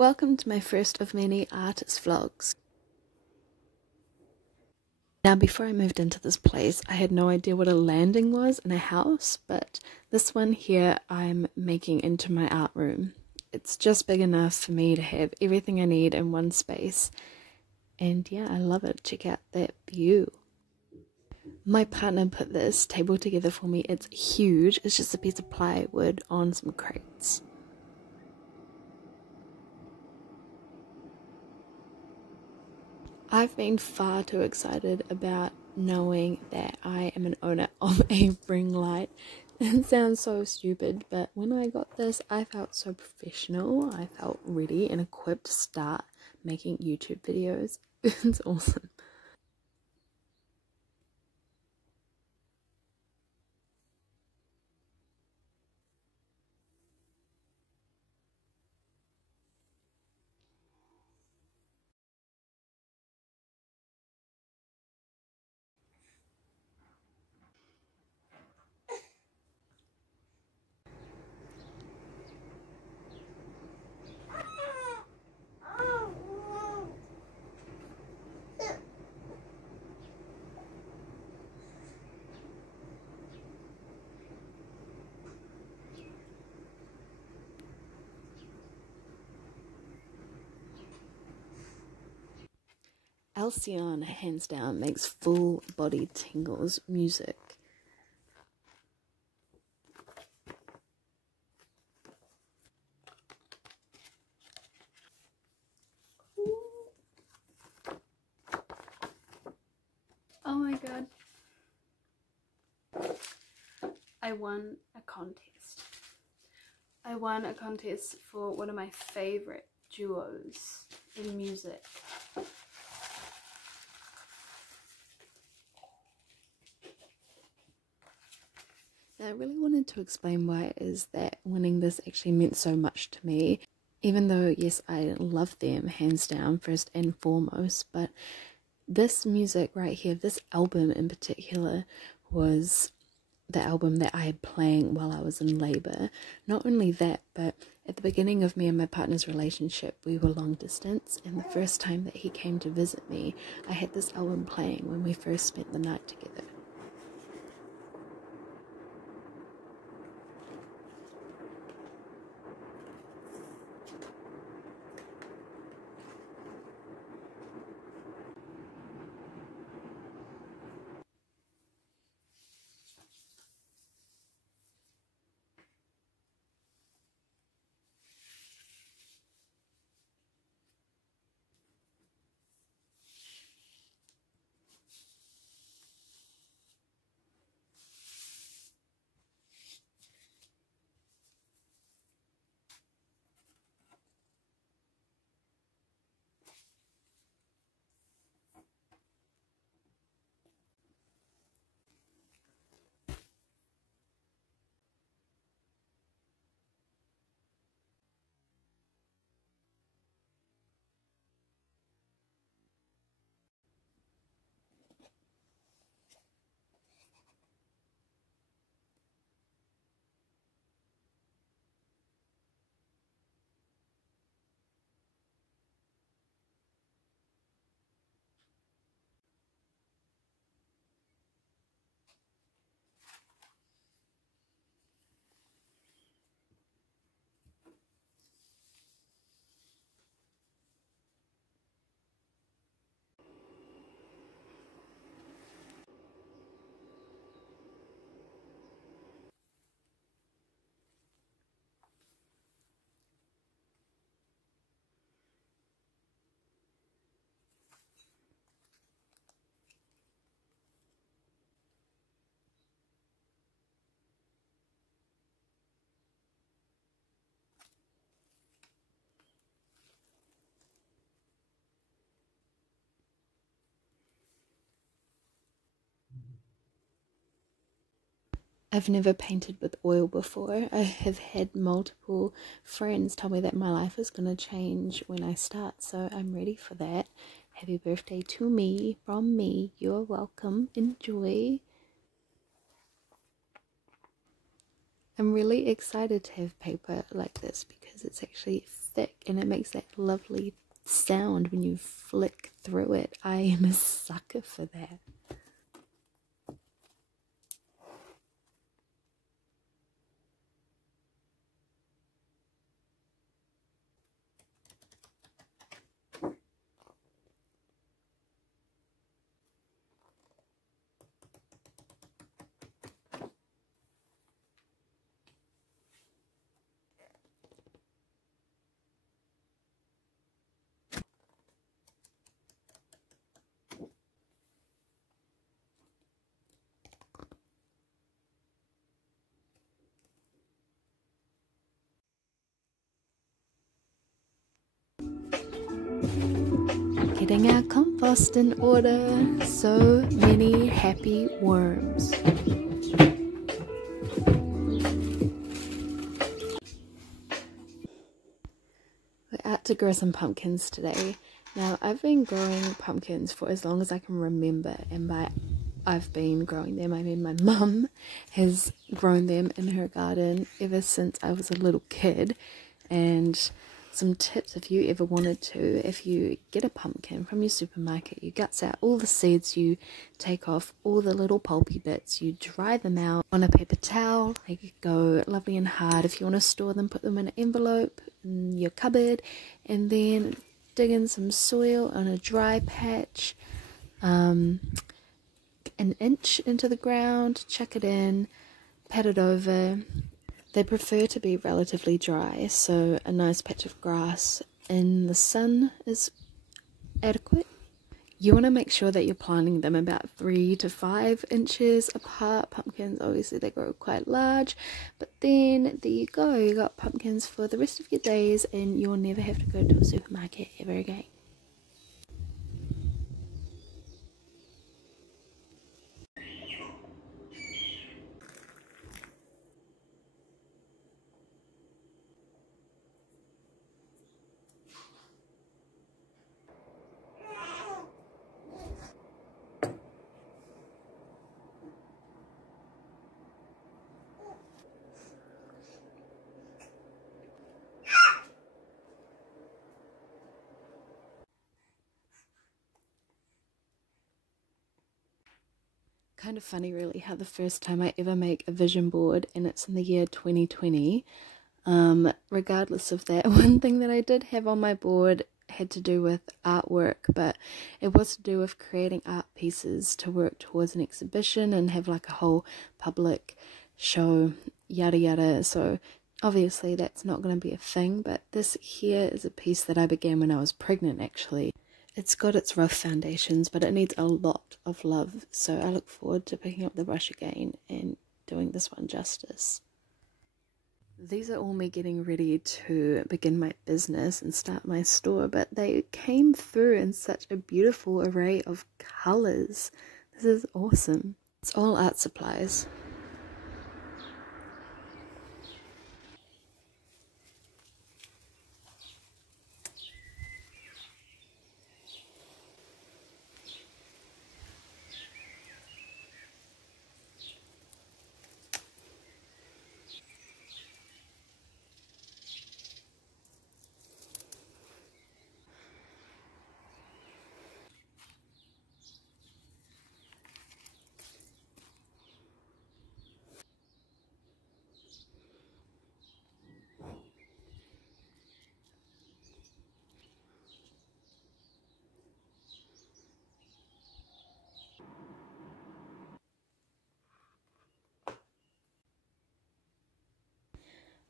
Welcome to my first of many artist vlogs. Now, before I moved into this place, I had no idea what a landing was in a house, but this one here I'm making into my art room. It's just big enough for me to have everything I need in one space. And yeah, I love it. Check out that view. My partner put this table together for me. It's huge. It's just a piece of plywood on some crates. I've been far too excited about knowing that I am an owner of a ring light. It sounds so stupid, but when I got this, I felt so professional. I felt ready and equipped to start making YouTube videos. It's awesome. Alcyon, hands down, makes full body tingles music. Oh my god. I won a contest. I won a contest for one of my favorite duos in music. Now, I really wanted to explain why it is that winning this actually meant so much to me. Even though, yes, I love them hands down first and foremost, but this music right here, this album in particular, was the album that I had playing while I was in labour. Not only that, but at the beginning of me and my partner's relationship, we were long distance, and the first time that he came to visit me, I had this album playing when we first spent the night together. I've never painted with oil before. I have had multiple friends tell me that my life is going to change when I start, so I'm ready for that. Happy birthday to me, from me. You're welcome. Enjoy. I'm really excited to have paper like this because it's actually thick and it makes that lovely sound when you flick through it. I am a sucker for that. Getting our compost in order. So many happy worms. We're out to grow some pumpkins today. Now, I've been growing pumpkins for as long as I can remember, and by I've been growing them, I mean my mum has grown them in her garden ever since I was a little kid. And some tips if you ever wanted to: if you get a pumpkin from your supermarket, you guts out all the seeds, you take off all the little pulpy bits, you dry them out on a paper towel, they go lovely and hard. If you want to store them, put them in an envelope in your cupboard, and then dig in some soil on a dry patch, an inch into the ground, chuck it in, pat it over. They prefer to be relatively dry, so a nice patch of grass in the sun is adequate. You want to make sure that you're planting them about 3 to 5 inches apart. Pumpkins, obviously they grow quite large, but then there you go, you got pumpkins for the rest of your days and you'll never have to go to a supermarket ever again. Kind of funny really how the first time I ever make a vision board, and it's in the year 2020, regardless of that, one thing that I did have on my board had to do with artwork, but it was to do with creating art pieces to work towards an exhibition and have like a whole public show, yada yada. So obviously that's not going to be a thing, but this here is a piece that I began when I was pregnant actually. It's got its rough foundations, but it needs a lot of love, so I look forward to picking up the brush again and doing this one justice. These are all me getting ready to begin my business and start my store, but they came through in such a beautiful array of colours. This is awesome. It's all art supplies.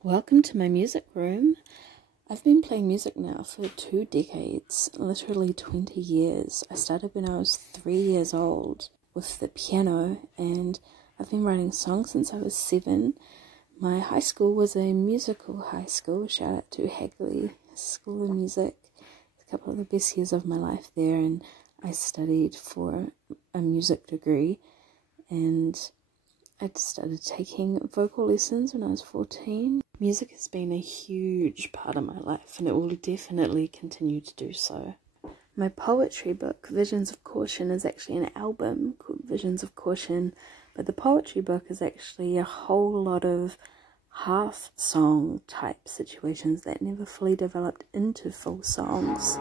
Welcome to my music room. I've been playing music now for 2 decades, literally 20 years. I started when I was 3 years old with the piano, and I've been writing songs since I was 7. My high school was a musical high school. Shout out to Hagley School of Music. It's a couple of the best years of my life there, and I studied for a music degree, and I started taking vocal lessons when I was 14. Music has been a huge part of my life, and it will definitely continue to do so. My poetry book, Visions of Caution, is actually an album called Visions of Caution, but the poetry book is actually a whole lot of half song type situations that never fully developed into full songs.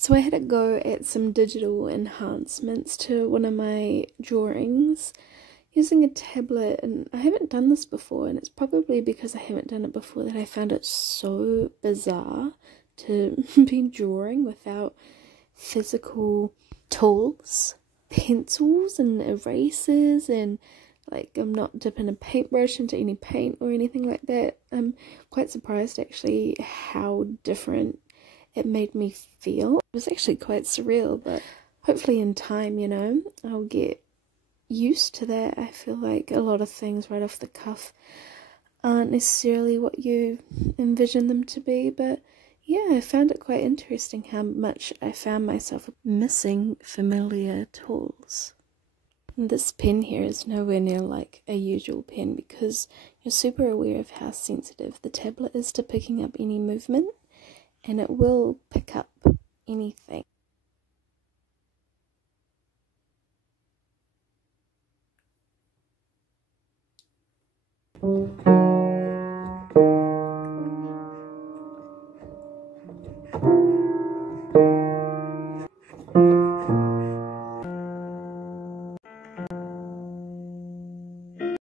So I had a go at some digital enhancements to one of my drawings using a tablet, and I haven't done this before, and it's probably because I haven't done it before that I found it so bizarre to be drawing without physical tools, pencils and erasers, and like I'm not dipping a paintbrush into any paint or anything like that. I'm quite surprised actually how different it made me feel. It was actually quite surreal, but hopefully in time, you know, I'll get used to that. I feel like a lot of things right off the cuff aren't necessarily what you envision them to be, but yeah, I found it quite interesting how much I found myself missing familiar tools. And this pen here is nowhere near like a usual pen because you're super aware of how sensitive the tablet is to picking up any movement, and it will pick up anything.